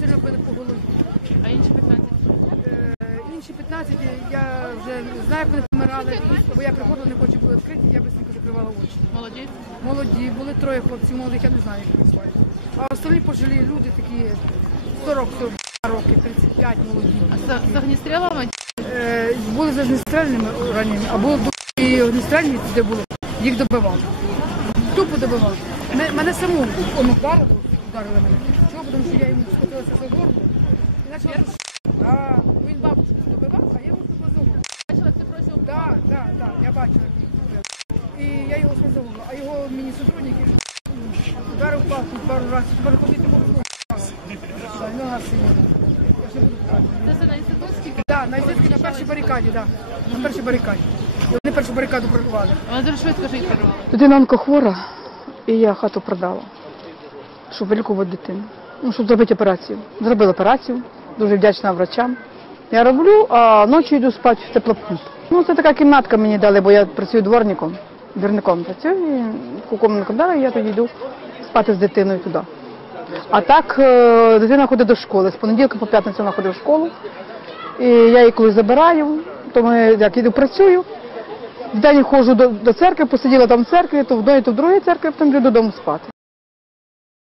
сильно били по голові. А інші 15? Е, Інші 15 я вже знаю, як вони помирали, бо я приходила, не хочу було відкрити, я быстренько закривала очі. Молоді? Молоді, були троє хлопців молодих, я не знаю, як їх звати. А остальні пожилі люди такі 40 років, 35 молоді. А з, з огнестрілами? Е, були за огнестрельними ранені, а було ду- і огнестрельні, де було, їх добивали. Тупо добивали. Ме- Мене саму он ударили мене. Чого? Тому що я йому схватилася за горло. І почала а, він бабушку добивав, а я йому схватила за горло. Бачила, це просив. Так, так, так, я бачила. І я його за горло, а його мені сотрудники ударив палку пару разів, тепер ходити можу. Так, ще буду. Це все на інститутській? Так, на першій барикаді, так. На першій барикаді. І вони першу барикаду прорвали. Вона дуже швидко жить порвала. Дитина онкохвора, і я хату продала, щоб вилікувати дитину. Ну, щоб зробити операцію. Зробила операцію, дуже вдячна врачам. Я роблю, а ночі йду спати в теплопункт. Ну, це така кімнатка мені дали, бо я працюю дворником, двірником працюю, і таку комнатку дали, і я тоді йду спати з дитиною туди. А так е, дитина ходить до школи. З понеділка по п'ятницю вона ходить в школу. І я її коли забираю, то ми, як іду працюю, в день ходжу до, до церкви, посиділа там в церкві, то в одної, то в другій церкві, потім йду додому спати.